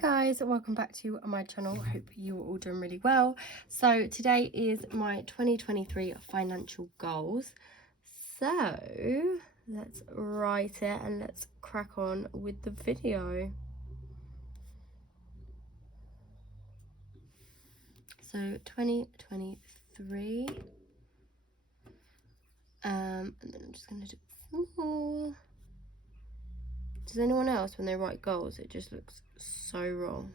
guys, welcome back to my channel. Hope you are all doing really well. So today is my 2023 financial goals. So let's write it and let's crack on with the video. So 2023, and then I'm just going to do small. Does anyone else, when they write goals, it just looks so wrong?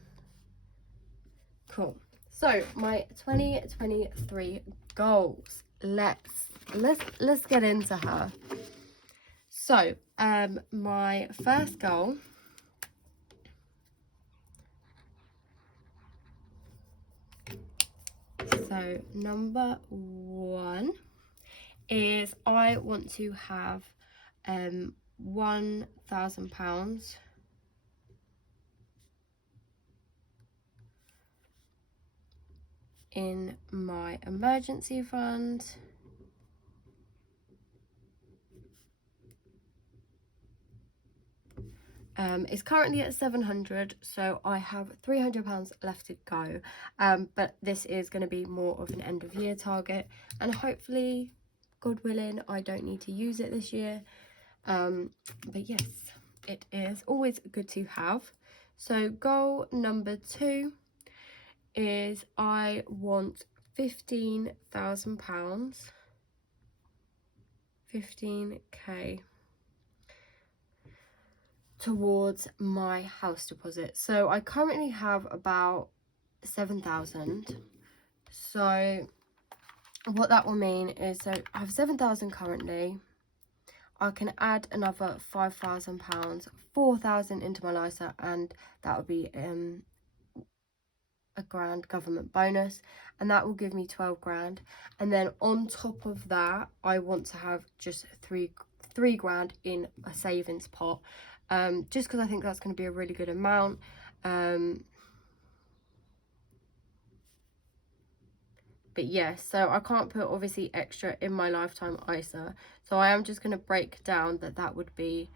Cool. So my 2023 goals. Let's get into her. So my first goal so number one is I want to have £1,000 in my emergency fund. It's currently at 700, so I have £300 left to go, but this is going to be more of an end of year target, and hopefully, God willing, I don't need to use it this year, but yes, it is always good to have. So goal number two is I want £15,000, 15k towards my house deposit. So I currently have about 7,000. So what that will mean is, so I have 7,000 currently. I can add another £5,000, 4,000 into my LISA, and that would be a grand government bonus, and that will give me 12 grand. And then on top of that, I want to have just three grand in a savings pot, just because I think that's going to be a really good amount. But yes, so I can't put obviously extra in my lifetime ISA, so I am just going to break down that would be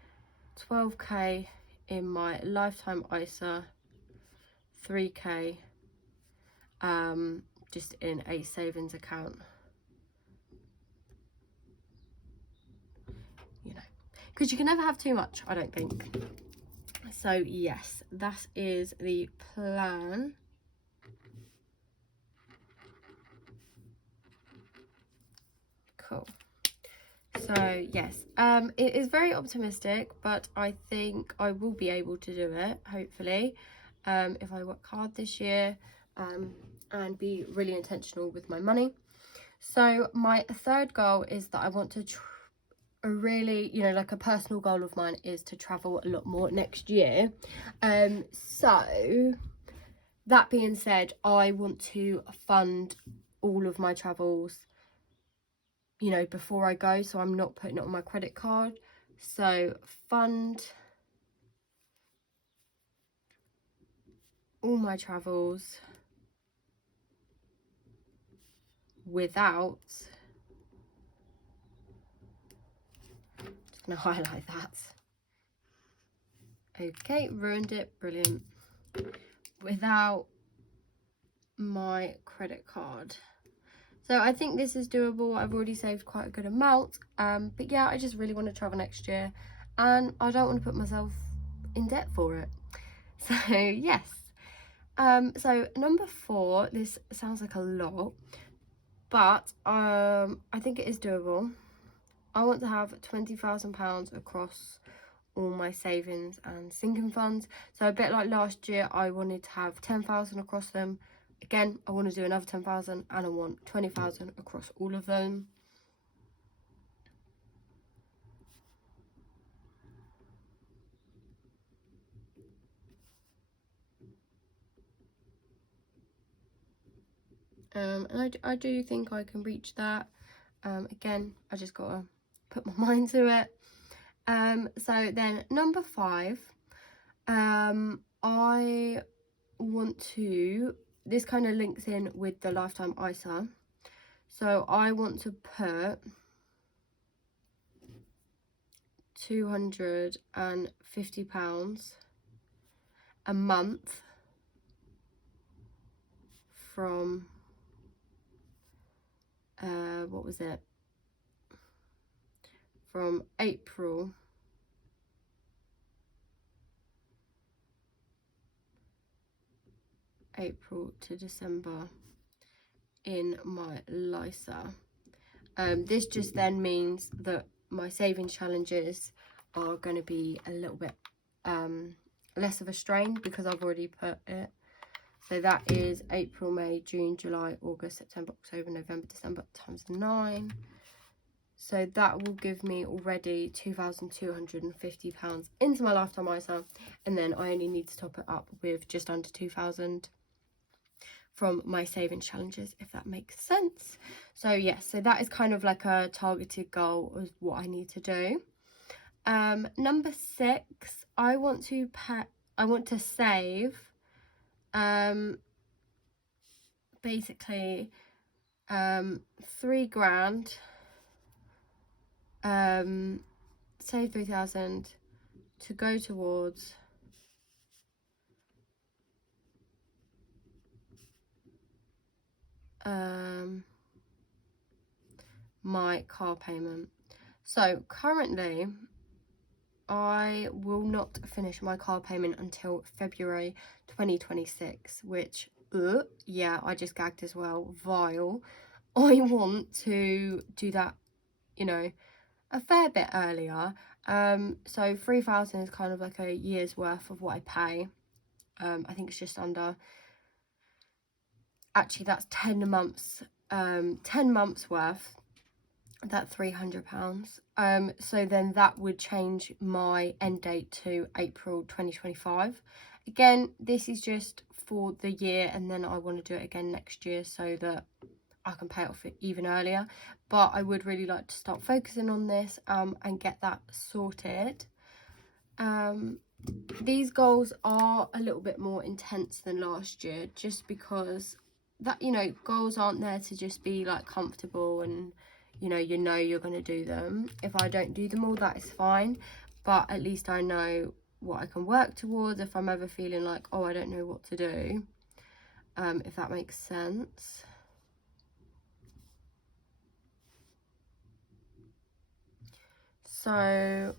12k in my lifetime ISA, 3k just in a savings account, you know, because you can never have too much, I don't think. So yes, that is the plan. Cool. So yes, it is very optimistic, but I think I will be able to do it, hopefully, if I work hard this year, and be really intentional with my money. So my third goal is that I want to really, you know, like a personal goal of mine is to travel a lot more next year. So that being said, I want to fund all of my travels, you know, before I go, so I'm not putting it on my credit card. So fund all my travels without, just gonna highlight that. Okay, ruined it, brilliant. Without my credit card. So I think this is doable. I've already saved quite a good amount, but yeah, I just really want to travel next year, and I don't want to put myself in debt for it. So yes. So number four, this sounds like a lot, but I think it is doable. I want to have £20,000 across all my savings and sinking funds. So a bit like last year, I wanted to have 10,000 across them. Again, I want to do another 10,000, and I want 20,000 across all of them. And I do think I can reach that. Again, I just gotta put my mind to it. So then number five, I want to, this kind of links in with the lifetime ISA, so I want to put £250 a month from what was it, from April to December in my LISA. This just then means that my savings challenges are going to be a little bit less of a strain because I've already put it. So that is April, May, June, July, August, September, October, November, December times 9. So that will give me already £2,250 into my lifetime ISA, and then I only need to top it up with just under 2,000 from my savings challenges, if that makes sense. So yes, so that is kind of like a targeted goal of what I need to do. Number 6, I want to save basically 3 grand, save 3,000 to go towards my car payment. So currently I will not finish my car payment until February 2026, which yeah, I just gagged as well, vile. I want to do that, you know, a fair bit earlier. So 3,000 is kind of like a year's worth of what I pay. I think it's just under, actually that's 10 months worth, that £300. So then that would change my end date to April 2025. Again, this is just for the year, and then I want to do it again next year so that I can pay it off even earlier. But I would really like to start focusing on this and get that sorted. These goals are a little bit more intense than last year, just because that, you know, goals aren't there to just be like comfortable and you know you're going to do them. If I don't do them all, that is fine, but at least I know what I can work towards if I'm ever feeling like, oh, I don't know what to do, if that makes sense. So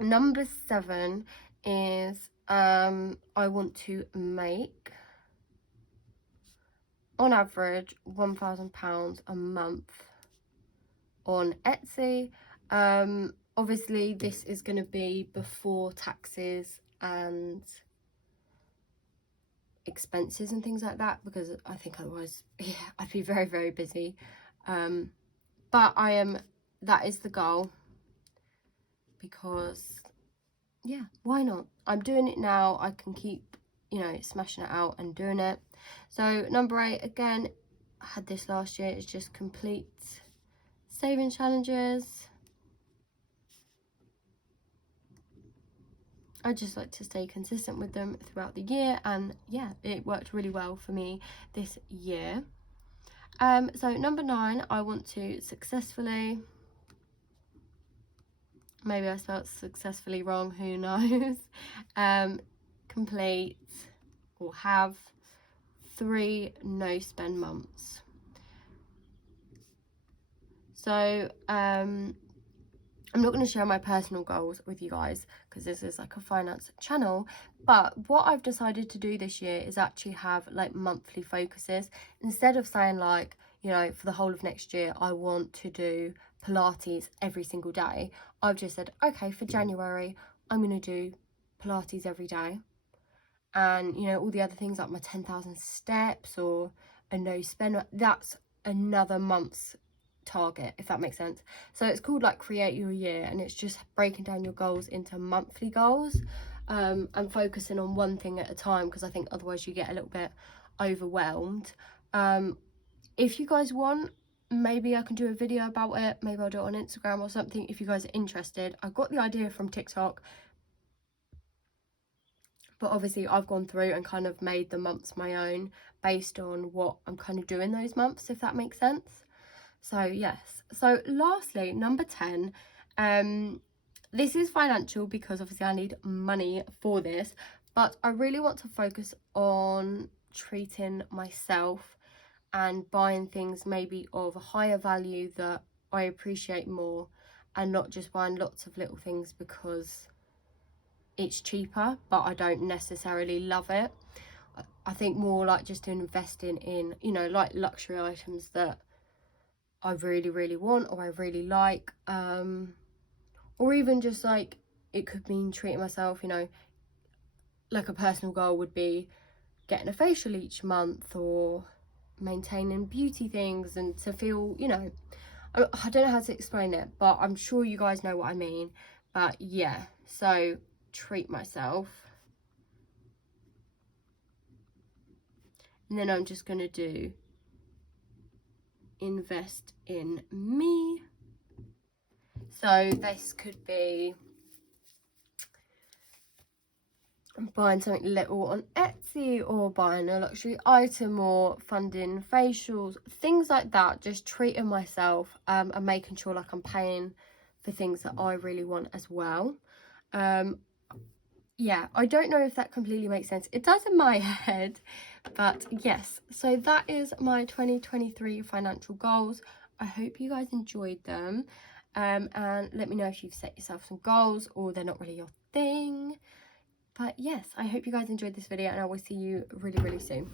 number 7 is I want to make on average £1,000 a month on Etsy. Obviously this is going to be before taxes and expenses and things like that, because I think otherwise, yeah, I'd be very, very busy. But that is the goal, because yeah, why not? I'm doing it now, I can keep, you know, smashing it out and doing it. So number 8, again, I had this last year, it's just complete saving challenges. I just like to stay consistent with them throughout the year, and yeah, it worked really well for me this year. So number 9, I want to successfully, maybe I spelled successfully wrong, who knows, complete or have 3 no spend months. So I'm not going to share my personal goals with you guys because this is like a finance channel, but what I've decided to do this year is actually have like monthly focuses. Instead of saying like, you know, for the whole of next year I want to do Pilates every single day, I've just said, okay, for January I'm going to do Pilates every day, and you know, all the other things like my 10,000 steps or a no spend, that's another month's target, if that makes sense. So it's called like Create Your Year, and it's just breaking down your goals into monthly goals, and focusing on one thing at a time, because I think otherwise you get a little bit overwhelmed. If you guys want, maybe I can do a video about it, maybe I'll do it on Instagram or something if you guys are interested. I got the idea from TikTok, but obviously I've gone through and kind of made the months my own based on what I'm kind of doing those months, if that makes sense. So yes, so lastly, number 10, this is financial because obviously I need money for this, but I really want to focus on treating myself and buying things maybe of a higher value that I appreciate more, and not just buying lots of little things because it's cheaper but I don't necessarily love it. I think more like just investing in, you know, like luxury items that I really, really want or I really like, or even just like, it could mean treating myself, you know, like a personal goal would be getting a facial each month, or maintaining beauty things, and to feel, you know, I don't know how to explain it, but I'm sure you guys know what I mean. But yeah, so treat myself. And then I'm just going to do invest in me. So this could be buying something little on Etsy, or buying a luxury item, or funding facials, things like that. Just treating myself, and making sure like I'm paying for things that I really want as well. Yeah, I don't know if that completely makes sense. It does in my head, but yes. So that is my 2023 financial goals. I hope you guys enjoyed them, and let me know if you've set yourself some goals or they're not really your thing. But yes, I hope you guys enjoyed this video, and I will see you really, really soon.